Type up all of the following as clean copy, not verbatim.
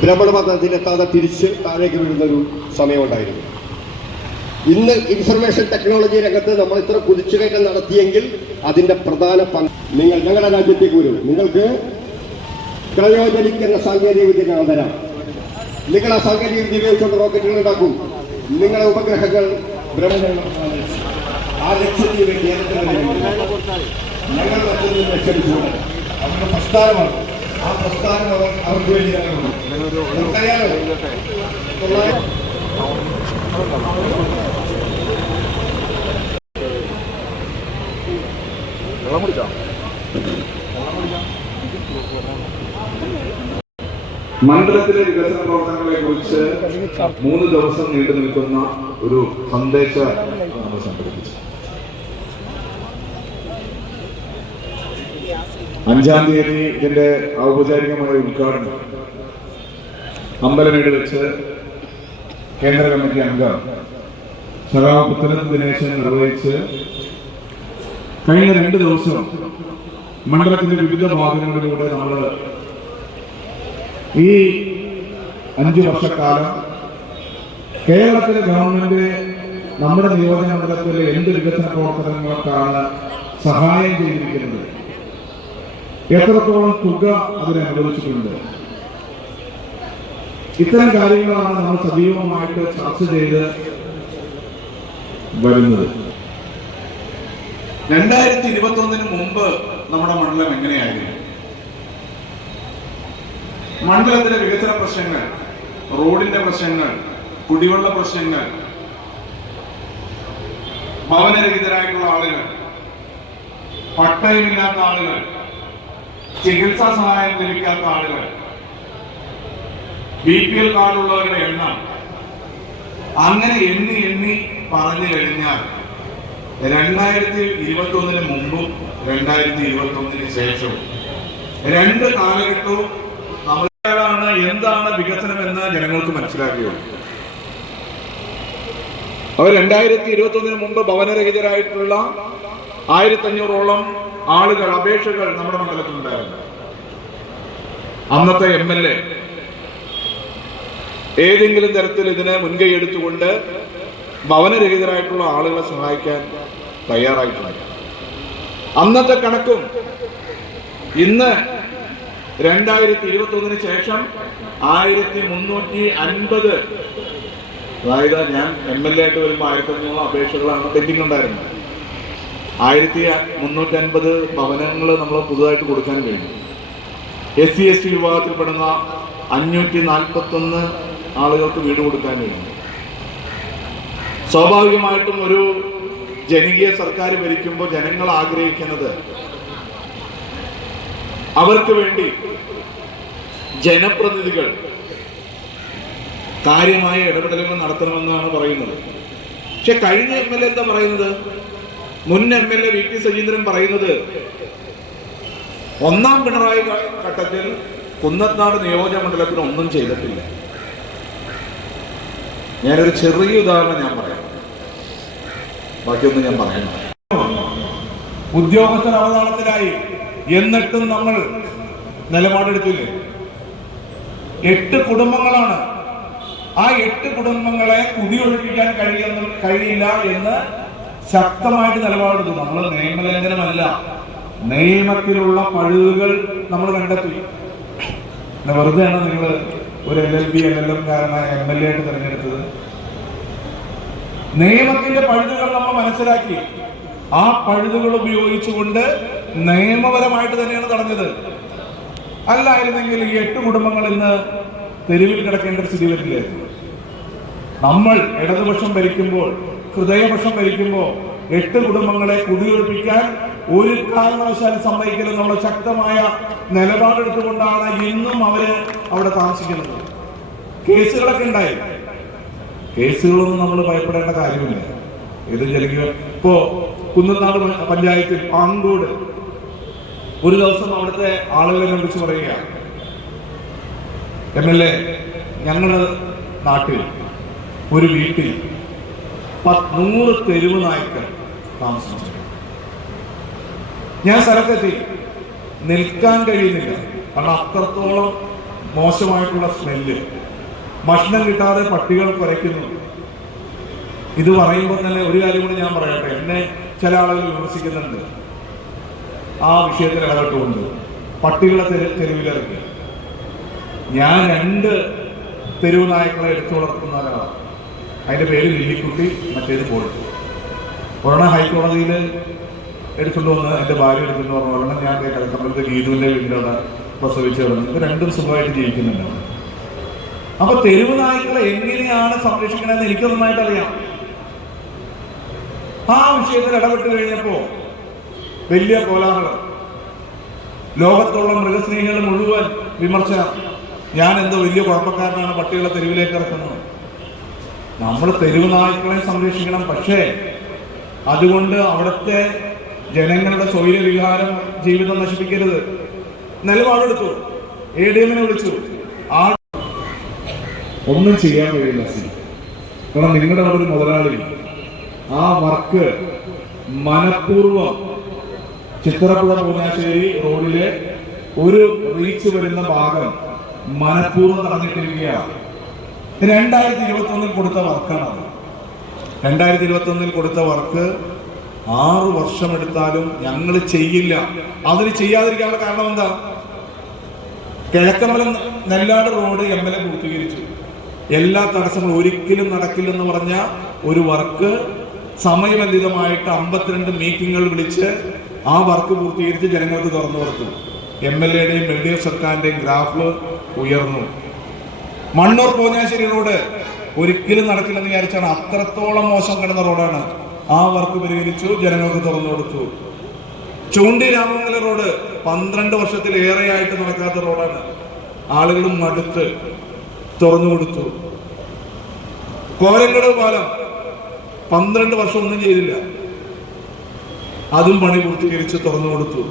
ഭ്രമണപഥത്തിലെത്താതെ തിരിച്ച് താഴേക്ക് വീഴുന്നൊരു സമയമുണ്ടായിരുന്നു. ഇന്ന് ഇൻഫർമേഷൻ ടെക്നോളജി രംഗത്ത് നമ്മൾ ഇത്ര കുതിച്ചുകയറ്റം നടത്തിയെങ്കിൽ അതിൻ്റെ പ്രധാന പങ്ക് നിങ്ങൾ ഞങ്ങളുടെ രാജ്യത്തേക്ക് വരും. നിങ്ങൾക്ക് ക്രയോജനിക് എന്ന സാങ്കേതിക വിദ്യ ഞാൻ തരാം. നിങ്ങൾ ആ സാങ്കേതിക വിദ്യ ഉപയോഗിച്ചുകൊണ്ട് റോക്കറ്റുകൾ ഉണ്ടാക്കും. നിങ്ങളുടെ ഉപഗ്രഹങ്ങൾ ആ ലക്ഷ്യത്തിന് വേണ്ടി ഞങ്ങൾ മറ്റൊന്നും ലക്ഷ്യമിച്ചുകൊണ്ട് അവരുടെ പ്രസ്ഥാനമാണ്. ആ പ്രസ്ഥാനം അവർക്ക് വേണ്ടി നമുക്കറിയാലോ. മണ്ഡലത്തിലെ വികസന പ്രവർത്തനങ്ങളെ കുറിച്ച് 3 ദിവസം നീണ്ടു നിൽക്കുന്ന ഒരു സന്ദേശ നമ്മൾ സംഘടിപ്പിച്ചു. 5-ാം തീയതി ഇതിന്റെ ഔപചാരികമായ ഉദ്ഘാടനം അമ്പലമേട് വെച്ച് കേന്ദ്ര കമ്മിറ്റി അംഗം സഖാവ് പുത്തനത്ത് ദിനേശൻ നിർവഹിച്ച് കഴിഞ്ഞ 2 ദിവസം മണ്ഡലത്തിന്റെ വിവിധ ഭാഗങ്ങളിലൂടെ നമ്മൾ ഈ 5 വർഷക്കാലം കേരളത്തിലെ ഗവൺമെന്റ് നമ്മുടെ നിയോജക മണ്ഡലത്തിലെ എന്ത് വികസന പ്രവർത്തനങ്ങൾക്കാണ് സഹായം ചെയ്തിരിക്കുന്നത്, എത്രത്തോളം തുക അതിന് അനുവദിച്ചിട്ടുണ്ട്, ഇത്തരം കാര്യങ്ങളാണ് നമ്മൾ സജീവമായിട്ട് ചർച്ച ചെയ്ത് വരുന്നത്. 2021 മുമ്പ് നമ്മുടെ മണ്ഡലം എങ്ങനെയായിരുന്നു? മണ്ഡലത്തിലെ വികസന പ്രശ്നങ്ങൾ, റോഡിന്റെ പ്രശ്നങ്ങൾ, കുടിവെള്ള പ്രശ്നങ്ങൾ, ഭവനരഹിതരായിട്ടുള്ള ആളുകൾ, പട്ടയമില്ലാത്ത ആളുകൾ, ചികിത്സാ സഹായം ലഭിക്കാത്ത ആളുകൾ, BPL കാർഡുള്ളവരുടെ എണ്ണം, അങ്ങനെ എണ്ണി പറഞ്ഞു കഴിഞ്ഞാൽ 2021 മുമ്പും 2021 ശേഷവും 2 കാലഘട്ടവും എന്താണ് വികസനം എന്ന് ജനങ്ങൾക്ക് മനസ്സിലാക്കുകയുള്ളൂ. അവർ 2021 മുമ്പ് ഭവനരഹിതരായിട്ടുള്ള 1500ഓളം ആളുകൾ, അപേക്ഷകൾ നമ്മുടെ മണ്ഡലത്തിലുണ്ടായിരുന്നു. അന്നത്തെ MLA ഏതെങ്കിലും തരത്തിൽ ഇതിനെ മുൻകൈ എടുത്തുകൊണ്ട് ഭവനരഹിതരായിട്ടുള്ള ആളുകളെ സഹായിക്കാൻ തയ്യാറായിട്ടുണ്ട്. അന്നത്തെ കണക്കും ഇന്ന് 2021 ശേഷം 1350, അതായത് ഞാൻ MLA ആയിട്ട് വരുമ്പോൾ 1500 അപേക്ഷകളാണ് പെൻഡിംഗ് ഉണ്ടായിരുന്നത്. 1350 ഭവനങ്ങൾ നമ്മൾ പുതുതായിട്ട് കൊടുക്കാൻ കഴിഞ്ഞു. SC/ST വിഭാഗത്തിൽപ്പെടുന്ന 541 ആളുകൾക്ക് വീട് കൊടുക്കാൻ കഴിഞ്ഞു. സ്വാഭാവികമായിട്ടും ഒരു ജനകീയ സർക്കാർ ഭരിക്കുമ്പോൾ ജനങ്ങൾ ആഗ്രഹിക്കുന്നത് അവർക്ക് വേണ്ടി ജനപ്രതിനിധികൾ കാര്യമായ ഇടപെടലുകൾ നടത്തണമെന്നാണ് പറയുന്നത്. പക്ഷെ കഴിഞ്ഞ MLA എന്താ പറയുന്നത്? മുൻ MLA VT സജീന്ദ്രൻ പറയുന്നത് 1ാം പിണറായി ഘട്ടത്തിൽ കുന്നത്താട് നിയോജക മണ്ഡലത്തിന് ഒന്നും ചെയ്തിട്ടില്ല. ഞാനൊരു ചെറിയ ഉദാഹരണം ഞാൻ പറയാം, ബാക്കിയൊന്നും ഞാൻ പറയണം. ഉദ്യോഗസ്ഥർ അവതാളത്തിലായി, എന്നിട്ടും നമ്മൾ നിലപാടെടുത്തില്ലേ? 8 കുടുംബങ്ങളാണ്. ആ 8 കുടുംബങ്ങളെ കുടിയൊഴിപ്പിക്കാൻ കഴിയില്ല എന്ന് ശക്തമായിട്ട് നിലപാടെടുത്തു. നമ്മൾ നിയമലംഘനമല്ല, നിയമത്തിലുള്ള പഴുതുകൾ നമ്മൾ കണ്ടെത്തി. വെറുതെയാണ് നിങ്ങൾ ഒരു LLB LLM കാരനായ MLA ആയിട്ട് തിരഞ്ഞെടുത്തത്. നിയമത്തിന്റെ പഴുതുകൾ നമ്മൾ മനസ്സിലാക്കി ആ പഴുതുകൾ ഉപയോഗിച്ചുകൊണ്ട് നിയമപരമായിട്ട് തന്നെയാണ് തടഞ്ഞത്. അല്ലായിരുന്നെങ്കിൽ ഈ 8 കുടുംബങ്ങൾ ഇന്ന് തെരുവിൽ കിടക്കേണ്ട ഒരു സ്ഥിതി വരില്ലായിരുന്നു. നമ്മൾ ഇടതുപക്ഷം ഭരിക്കുമ്പോൾ, ഹൃദയപക്ഷം ഭരിക്കുമ്പോൾ 8 കുടുംബങ്ങളെ കുടിയൊഴിപ്പിക്കാൻ ഒരു കാരണവശാലും സമ്മതിക്കരുത്. നമ്മൾ ശക്തമായ നിലപാടെടുത്തുകൊണ്ടാണ് ഇന്നും അവര് അവിടെ താമസിക്കുന്നത്. കേസുകളൊക്കെ ഉണ്ടായി. കേസുകളൊന്നും നമ്മൾ ഭയപ്പെടേണ്ട കാര്യമില്ല. ഇത് ജനകീയ ഇപ്പോ കുന്നനാട് പഞ്ചായത്തിൽ പാങ്കോട് ഒരു ദിവസം അവിടുത്തെ ആളുകളെ വിളിച്ച് പറയുക, MLA ഞങ്ങളുടെ നാട്ടിൽ ഒരു വീട്ടിൽ 100 തെരുവ് നായ്ക്കൾ താമസിച്ചു. ഞാൻ സ്ഥലത്തെത്തി, നിൽക്കാൻ കഴിയുന്നില്ല. കാരണം അത്രത്തോളം മോശമായിട്ടുള്ള സ്മെല്ല്, ഭക്ഷണം കിട്ടാതെ പട്ടികൾ കുരയ്ക്കുന്നു. ഇത് പറയുമ്പോൾ തന്നെ ഒരു കാര്യം കൂടി ഞാൻ പറയട്ടെ. എന്നെ ചില ആളുകൾ വിമർശിക്കുന്നുണ്ട് ആ വിഷയത്തിൽ ഇടപെട്ടുകൊണ്ട്. പട്ടികളെ തെരുവിലിറക്കി. ഞാൻ 2 തെരുവ് നായ്ക്കളെ എടുത്തു വളർത്തുന്ന ഒരാളാണ്. അതിന്റെ പേര് ലില്ലിക്കുട്ടി, മറ്റേത് പോയിട്ട്. ഒരെണ്ണം ഹൈക്കോടതിയിൽ എടുത്തുകൊണ്ട് വന്ന് എൻ്റെ ഭാര്യ എടുത്തുകൊണ്ട് പറഞ്ഞു. ഒരെണ്ണം ഞാൻ കിടക്കുമ്പോഴത്തെ ഗീതുവിൻ്റെ വീട്ടിലുള്ള പ്രസവിച്ച് കിടന്നു. ഇത് 2ഉം സുഖമായിട്ട് ജീവിക്കുന്നുണ്ടാവും. അപ്പൊ തെരുവ് നായ്ക്കളെ എങ്ങനെയാണ് സംരക്ഷിക്കണമെന്ന് എനിക്ക് നന്നായിട്ട് അറിയാം. ആ വിഷയത്തിൽ ഇടപെട്ട് കഴിഞ്ഞപ്പോ വലിയ കോലാഹലം. ലോകത്തുള്ള മൃഗസ്നേഹികൾ മുഴുവൻ വിമർശനം. ഞാൻ എന്തോ വലിയ കുഴപ്പക്കാരനാണ് പട്ടികളെ തെരുവിലേക്ക് ഇറക്കുന്നത്. നമ്മൾ തെരുവ് നായ്ക്കളെ സംരക്ഷിക്കണം. പക്ഷേ അതുകൊണ്ട് അവിടുത്തെ ജനങ്ങളുടെ സ്വൈര വികാരം, ജീവിതം നശിപ്പിക്കരുത്. നിലപാടെടുത്തു. ADM-നെ വിളിച്ചു. ഒന്നും ചെയ്യാൻ കഴിയില്ല. കാരണം നിങ്ങളുടെ അവിടെ ഒരു മുതലാളി ആ വർക്ക് മനഃപൂർവ്വം ചിത്രപ്പുഴ പൂനാശ്ശേരി റോഡിലെ ഒരു റീച്ച് വരുന്ന ഭാഗം മനഃപൂർവ്വം തടഞ്ഞിട്ടിരിക്കുകയാണ്. 2021 കൊടുത്ത വർക്കാണ്. 2021 കൊടുത്ത വർക്ക് 6 വർഷമെടുത്താലും ഞങ്ങൾ ചെയ്യില്ല. അതിന് ചെയ്യാതിരിക്കാനുള്ള കാരണം എന്താ? കിഴക്കമ്പലം നെല്ലാട് റോഡ് MLA പൂർത്തീകരിച്ചു. എല്ലാ തടസ്സങ്ങളും ഒരിക്കലും നടക്കില്ലെന്ന് പറഞ്ഞ ഒരു വർക്ക് സമയബന്ധിതമായിട്ട് 52 മീറ്റിങ്ങുകൾ വിളിച്ച് ആ വർക്ക് പൂർത്തീകരിച്ച് ജനങ്ങൾക്ക് തുറന്നു കൊടുത്തു. MLA-യുടെയും LDF സർക്കാരിന്റെയും ഗ്രാഫ് ഉയർന്നു. മണ്ണൂർ പൂഞ്ഞാശ്ശേരി റോഡ് ഒരിക്കലും നടക്കില്ലെന്ന് വിചാരിച്ചാണ്. അത്രത്തോളം മോശം കിടന്ന റോഡാണ്. ആ വർക്ക് പരിഹരിച്ചു, ജനങ്ങൾക്ക് തുറന്നു കൊടുത്തു. ചൂണ്ടി രാമമംഗലം റോഡ് 12 വർഷത്തിലേറെയായിട്ട് നടക്കാത്ത റോഡാണ്. ആളുകളും മടുത്ത് തുറന്നു കൊടുത്തു. കോരങ്കടവ് പാലം 12 വർഷം ഒന്നും ചെയ്തില്ല. അതും പണി പൂർത്തീകരിച്ച് തുറന്നു കൊടുത്തു.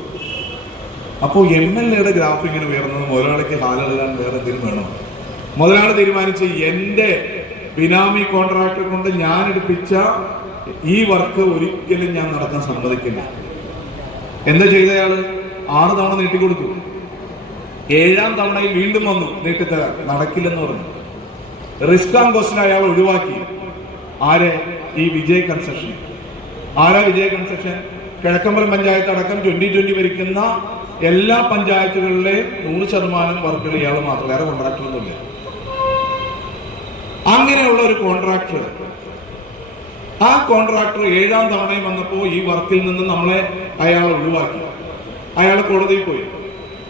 അപ്പോൾ MLA-യുടെ ഗ്രാഫ് ഇങ്ങനെ ഉയർന്നത് മുതലാളിക്ക് ഹാലെല്ലാം വേറെ എന്തെങ്കിലും വേണം. മുതലാളി തീരുമാനിച്ച് എൻ്റെ ബിനാമി കോൺട്രാക്ടർ കൊണ്ട് ഞാൻ എടുപ്പിച്ച ഈ വർക്ക് ഒരിക്കലും ഞാൻ നടത്താൻ സമ്മതിക്കില്ല. എന്താ ചെയ്തയാള്? 6 തവണ നീട്ടിക്കൊടുത്തു. 7ാം തവണയിൽ വീണ്ടും വന്നു നീട്ടിത്തരാൻ. നടക്കില്ലെന്ന് പറഞ്ഞു. റിസ്ക് ആൻഡ് ക്വസ്റ്റൻ അയാൾ ഒഴിവാക്കി. ആരെ? ഈ വിജയ് കൺസ്ട്രക്ഷൻ. ആരാ വിജയ് കൺസ്ട്രക്ഷൻ? കിഴക്കമ്പലം പഞ്ചായത്ത് അടക്കം 2020 ഭരിക്കുന്ന എല്ലാ പഞ്ചായത്തുകളിലെ 100% വർക്കുകൾ ഇയാൾ മാത്രം, വേറെ കോൺട്രാക്ടറൊന്നുമില്ല. അങ്ങനെയുള്ള ഒരു കോൺട്രാക്ടർ, ആ കോൺട്രാക്ടർ 7ാം തവണയും വന്നപ്പോൾ ഈ വർക്കിൽ നിന്ന് അയാൾ ഒഴിവാക്കി. അയാൾ കോടതിയിൽ പോയി.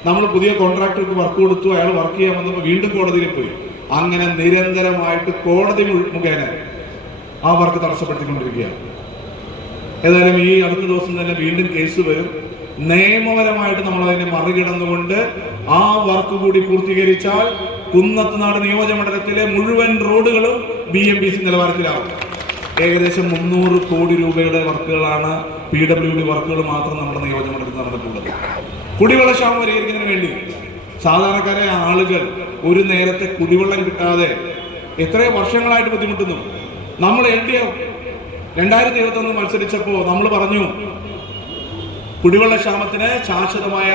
നമ്മൾ പുതിയ കോൺട്രാക്ടർക്ക് വർക്ക് കൊടുത്തു. അയാൾ വർക്ക് ചെയ്യാൻ വന്നപ്പോൾ വീണ്ടും കോടതിയിൽ പോയി. അങ്ങനെ നിരന്തരമായിട്ട് കോടതി മുഖേന ആ വർക്ക് തടസ്സപ്പെടുത്തിക്കൊണ്ടിരിക്കുകയാണ്. ഏതായാലും ഈ അടുത്ത ദിവസം തന്നെ വീണ്ടും കേസ് വരും. നിയമപരമായിട്ട് നമ്മൾ അതിനെ മറികടന്നുകൊണ്ട് ആ വർക്ക് കൂടി പൂർത്തീകരിച്ചാൽ കുന്നത്തുനാട് നിയോജകമണ്ഡലത്തിലെ മുഴുവൻ റോഡുകളും BMBC നിലവാരത്തിലാവും. ഏകദേശം 300 കോടി രൂപയുടെ വർക്കുകളാണ് PWD വർക്കുകൾ മാത്രം നമ്മുടെ നിയോജകമണ്ഡലത്തിൽ നടന്നിട്ടുള്ളത്. കുടിവെള്ള ക്ഷാമം പരിഹരിക്കുന്നതിന് വേണ്ടി സാധാരണക്കാരായ ആളുകൾ ഒരു നേരത്തെ കുടിവെള്ളം കിട്ടാതെ എത്രയോ വർഷങ്ങളായിട്ട് ബുദ്ധിമുട്ടുന്നു. നമ്മൾ LDF 2021 മത്സരിച്ചപ്പോൾ നമ്മൾ പറഞ്ഞു കുടിവെള്ള ക്ഷാമത്തിന് ശാശ്വതമായ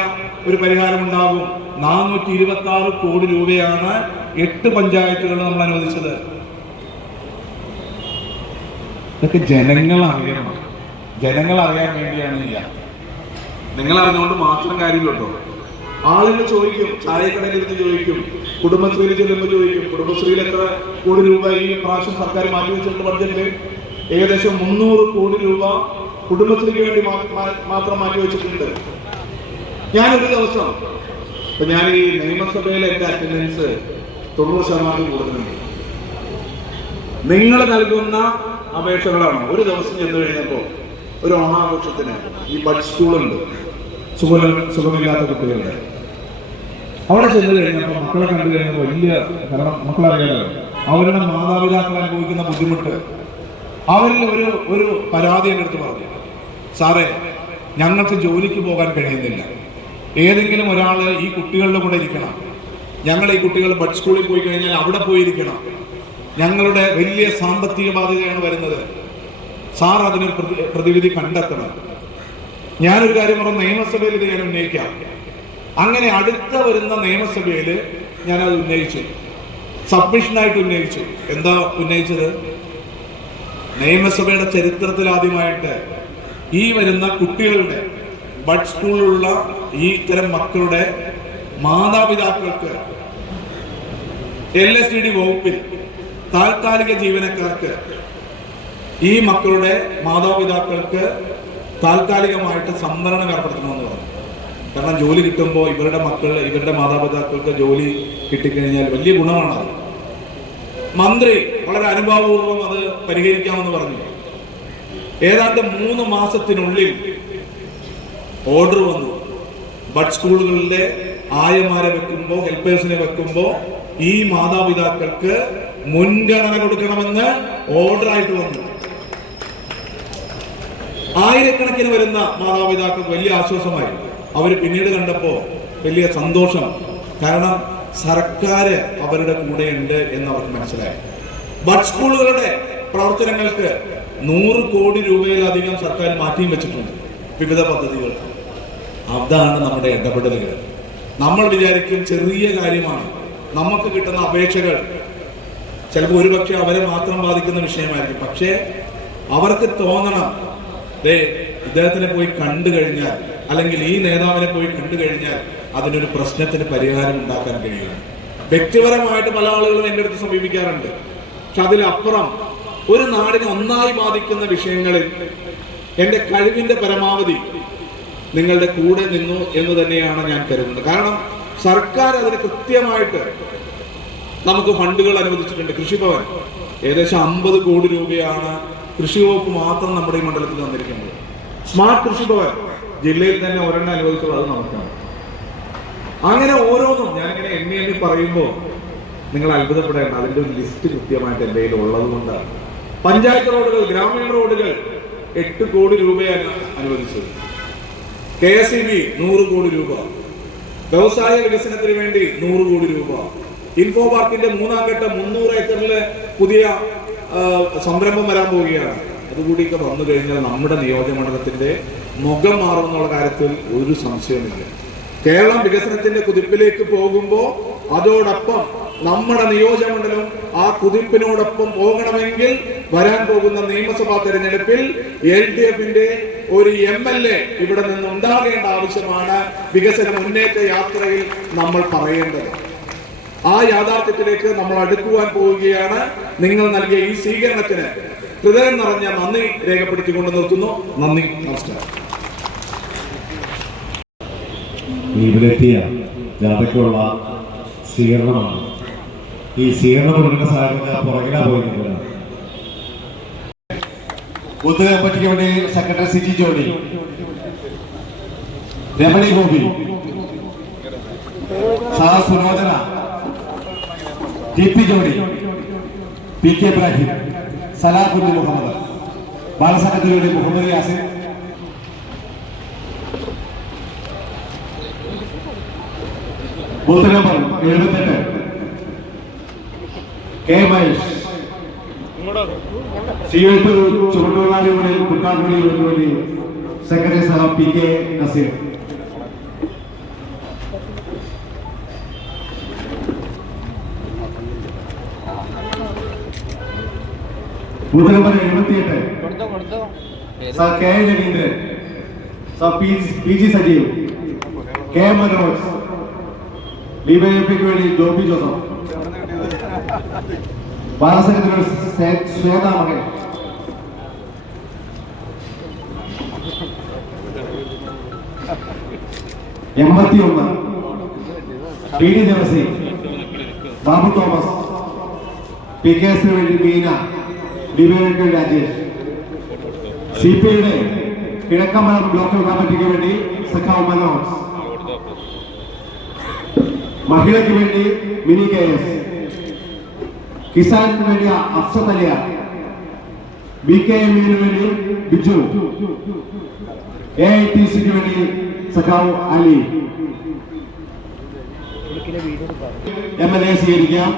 ഒരു പരിഹാരം ഉണ്ടാകും. 426 കോടി രൂപയാണ് 8 പഞ്ചായത്തുകൾ നമ്മൾ അനുവദിച്ചത്. ഇതൊക്കെ ജനങ്ങൾ അറിയണം. ജനങ്ങൾ അറിയാൻ വേണ്ടിയാണ് നിങ്ങൾ അറിഞ്ഞുകൊണ്ട് മാത്രം കാര്യമില്ലല്ലോ. ആളുകൾ ചോദിക്കും, ചായക്കടയിൽ ഇരുന്ന് ചോദിക്കും, കുടുംബശ്രീയിൽ ചെല്ലുമ്പോൾ ചോദിക്കും, കുടുംബശ്രീയിൽ എത്ര കോടി രൂപ ഈ പ്രാവശ്യം സർക്കാർ മാറ്റിവെച്ചിട്ടുണ്ട് ബഡ്ജറ്റിൽ? ഏകദേശം 300 കോടി രൂപ കുടുംബശ്രീക്ക് വേണ്ടി മാത്രം മാറ്റിവെച്ചിട്ടുണ്ട്. ഞാനൊരു ദിവസം ഇപ്പൊ ഞാൻ ഈ നിയമസഭയിലെ എന്റെ അറ്റൻഡൻസ് 90% കൂടുതലുണ്ട്. നിങ്ങൾ നൽകുന്ന അപേക്ഷകളാണ്. ഒരു ദിവസം ചെന്ന് കഴിഞ്ഞപ്പോൾ ഒരു ഓണാഘോഷത്തിന് ഈ ബഡ് സ്കൂളുണ്ട്, സുഖമില്ലാത്ത കുട്ടികളുടെ. അവിടെ ചെന്ന് കഴിഞ്ഞപ്പോൾ മക്കളെ കണ്ടു കഴിഞ്ഞപ്പോൾ വലിയ, കാരണം മക്കളറിയാലോ അവരുടെ മാതാപിതാക്കൾ അനുഭവിക്കുന്ന ബുദ്ധിമുട്ട്. അവരിൽ ഒരു പരാതി എൻ്റെ അടുത്ത് പറഞ്ഞു, സാറേ ഞങ്ങൾക്ക് ജോലിക്ക് പോകാൻ കഴിയുന്നില്ല, ഏതെങ്കിലും ഒരാൾ ഈ കുട്ടികളുടെ കൂടെ ഇരിക്കണം, ഞങ്ങൾ ഈ കുട്ടികൾ ബഡ് സ്കൂളിൽ പോയി കഴിഞ്ഞാൽ അവിടെ പോയിരിക്കണം, ഞങ്ങളുടെ വലിയ സാമ്പത്തിക ബാധ്യതയാണ് വരുന്നത്, സാർ അതിനൊരു പ്രതിവിധി കണ്ടെത്തണം. ഞാനൊരു കാര്യം പറഞ്ഞു, നിയമസഭയിൽ ഇത് ഞാൻ ഉന്നയിക്കാം. അങ്ങനെ അടുത്ത വരുന്ന നിയമസഭയിൽ ഞാനത് ഉന്നയിച്ചു, സബ്മിഷനായിട്ട് ഉന്നയിച്ചു. എന്താ ഉന്നയിച്ചത്? നിയമസഭയുടെ ചരിത്രത്തിൽ ആദ്യമായിട്ട് ഈ വരുന്ന കുട്ടികളുടെ ബഡ് സ്കൂളിലുള്ള ഈ ഇത്തരം മക്കളുടെ മാതാപിതാക്കൾക്ക് LSTD വകുപ്പിൽ താൽക്കാലിക ജീവനക്കാർക്ക് ഈ മക്കളുടെ മാതാപിതാക്കൾക്ക് താൽക്കാലികമായിട്ട് സംവരണം ഏർപ്പെടുത്തണമെന്ന് പറഞ്ഞു. കാരണം ജോലി കിട്ടുമ്പോൾ ഇവരുടെ മാതാപിതാക്കൾക്ക് ജോലി കിട്ടിക്കഴിഞ്ഞാൽ വലിയ ഗുണമാണത്. മന്ത്രി വളരെ അനുഭാവപൂർവ്വം അത് പരിഹരിക്കാമെന്ന് പറഞ്ഞു. ഏതാണ്ട് 3 മാസത്തിനുള്ളിൽ ഓർഡർ വന്നു. ബഡ് സ്കൂളുകളിലെ ആയമാരെ വെക്കുമ്പോൾ, ഹെൽപ്പേഴ്സിനെ വെക്കുമ്പോൾ ഈ മാതാപിതാക്കൾക്ക് മുൻഗണന കൊടുക്കണമെന്ന് ഓർഡറായിട്ട് വന്നു. ആയിരക്കണക്കിന് വരുന്ന മാതാപിതാക്കൾക്ക് വലിയ ആശ്വാസമായി. അവർ പിന്നീട് കണ്ടപ്പോൾ വലിയ സന്തോഷം. കാരണം സർക്കാർ അവരുടെ കൂടെയുണ്ട് എന്ന് അവർക്ക് മനസ്സിലായി. ബഡ് സ്കൂളുകളുടെ പ്രവർത്തനങ്ങൾക്ക് 100 കോടി രൂപയിലധികം സർക്കാർ മാറ്റിയും വെച്ചിട്ടുണ്ട് വിവിധ പദ്ധതികൾ. അതാണ് നമ്മുടെ ഇടപെടലുകൾ. നമ്മൾ വിചാരിക്കും ചെറിയ കാര്യമാണ്, നമുക്ക് കിട്ടുന്ന അപേക്ഷകൾ ചിലപ്പോൾ ഒരുപക്ഷെ അവരെ മാത്രം ബാധിക്കുന്ന വിഷയമായിരിക്കും. പക്ഷേ അവർക്ക് തോന്നണം, ഇദ്ദേഹത്തിനെ പോയി കണ്ടു കഴിഞ്ഞാൽ, അല്ലെങ്കിൽ ഈ നേതാവിനെ പോയി കണ്ടു കഴിഞ്ഞാൽ അതിനൊരു പ്രശ്നത്തിന് പരിഹാരം ഉണ്ടാക്കാൻ കഴിയും. വ്യക്തിപരമായിട്ട് പല ആളുകളും എൻ്റെ അടുത്ത് സമീപിക്കാറുണ്ട്. പക്ഷെ അതിലപ്പുറം ഒരു നാടിനെ ഒന്നായി ബാധിക്കുന്ന വിഷയങ്ങളിൽ എൻ്റെ കഴിവിന്റെ പരമാവധി നിങ്ങളുടെ കൂടെ നിന്നു എന്ന് തന്നെയാണ് ഞാൻ കരുതുന്നത്. കാരണം സർക്കാർ അതിന് കൃത്യമായിട്ട് നമുക്ക് ഫണ്ടുകൾ അനുവദിച്ചിട്ടുണ്ട്. കൃഷിഭവൻ ഏകദേശം 50 കോടി രൂപയാണ് കൃഷി വകുപ്പ് മാത്രം നമ്മുടെ ഈ മണ്ഡലത്തിൽ തന്നിരിക്കുന്നത്. സ്മാർട്ട് കൃഷിഭവൻ ജില്ലയിൽ തന്നെ ഒരെണ്ണം അനുവദിച്ചുള്ളത് അത് നമുക്കാണ്. അങ്ങനെ ഓരോന്നും ഞാനിങ്ങനെ എണ്ണി പറയുമ്പോൾ നിങ്ങൾ അത്ഭുതപ്പെടേണ്ട, അതിന്റെ ഒരു ലിസ്റ്റ് കൃത്യമായിട്ട് എൻ്റെ കയ്യിൽ ഉള്ളത് കൊണ്ടാണ്. പഞ്ചായത്ത് റോഡുകൾ, ഗ്രാമീണ റോഡുകൾ 8 കോടി രൂപയാണ് അനുവദിച്ചത്. KSEB 100 കോടി രൂപ, വ്യവസായ വികസനത്തിന് വേണ്ടി 100 കോടി രൂപ, ഇൻഫോ പാർക്കിന്റെ 3ാം ഘട്ടം 300 ഏക്കറിലെ പുതിയ സംരംഭം വരാൻ പോവുകയാണ്. അതുകൂടിയൊക്കെ വന്നു കഴിഞ്ഞാൽ നമ്മുടെ നിയോജകമണ്ഡലത്തിന്റെ മുഖം മാറുമെന്നുള്ള കാര്യത്തിൽ ഒരു സംശയമില്ല. കേരളം വികസനത്തിന്റെ കുതിപ്പിലേക്ക് പോകുമ്പോൾ അതോടൊപ്പം നമ്മുടെ നിയോജകമണ്ഡലം ആ കുതിപ്പിനോടൊപ്പം പോകണമെങ്കിൽ വരാൻ പോകുന്ന നിയമസഭാ തെരഞ്ഞെടുപ്പിൽ LDFന്റെ ഒരു MLA ഇവിടെ നിന്ന് ഉണ്ടാകേണ്ട ആവശ്യമാണ്. വികസന മുന്നേറ്റ യാത്രയിൽ നമ്മൾ പറയേണ്ടത്. ആ യാഥാർത്ഥ്യത്തിലേക്ക് നമ്മൾ അടുക്കുവാൻ പോവുകയാണ്. നിങ്ങൾ നൽകിയ ഈ സ്വീകരണത്തിന് ഹൃദയം നിറഞ്ഞ നന്ദി രേഖപ്പെടുത്തിക്കൊണ്ട് നിർത്തുന്നു. നന്ദി, നമസ്കാരം. ഇവിടെത്തിയ ജാഥയ്ക്കുള്ള സ്വീകരണമാണ്. ഈ സ്വീകരണം കൊടുക്കുന്ന സാഹചര്യം പുറകിലാ പോയിരിക്കുന്നത്. ബൂത്ത് കമ്മിറ്റിക്ക് വേണ്ടി സെക്രട്ടറി സിറ്റി ജോണി, രമണി ഗോപി, സുലോചന, TP ജോണി, PK ഇബ്രാഹിം, സലാഹുദ്ദീൻ മുഹമ്മദ്, ബാലസംഘത്തിന് വേണ്ടി Muhammad Yasin, booth number 78 K Mahesh, ചുവട്ടുകാരിയുടെ കുട്ടാക്കുടിക്ക് വേണ്ടി സെക്രട്ടറി സഹ PK Nazeer, booth number 78 sir K Raveendran, sir PG Sajeev, K Manoj, ഡിവൈഎഫ്ഐക്ക് വേണ്ടി ജോബി ജോസഫ്, ബാലസംഘത്തിനോട് ശ്വേത മകൻ, എൺപത്തിയൊന്ന് TD ദേവസി, ബാബു തോമസ്, PKS വേണ്ടി മീന, ഡിവൈഎഫ്ഐ രാജേഷ്, CPIയുടെ കിഴക്കമ്പലം ബ്ലോക്ക് കമ്മിറ്റിക്ക് വേണ്ടി സഖാവ് മനോജ്, മഹിളയ്ക്ക് വേണ്ടി മിനി KS, കിസാനിന് വേണ്ടി അഫ്സത്ത് അലിയ, BKMന് വേണ്ടി ബിജു, AITCക്ക് വേണ്ടി സഖാവ് അലി. MLA സ്വീകരിക്കാം.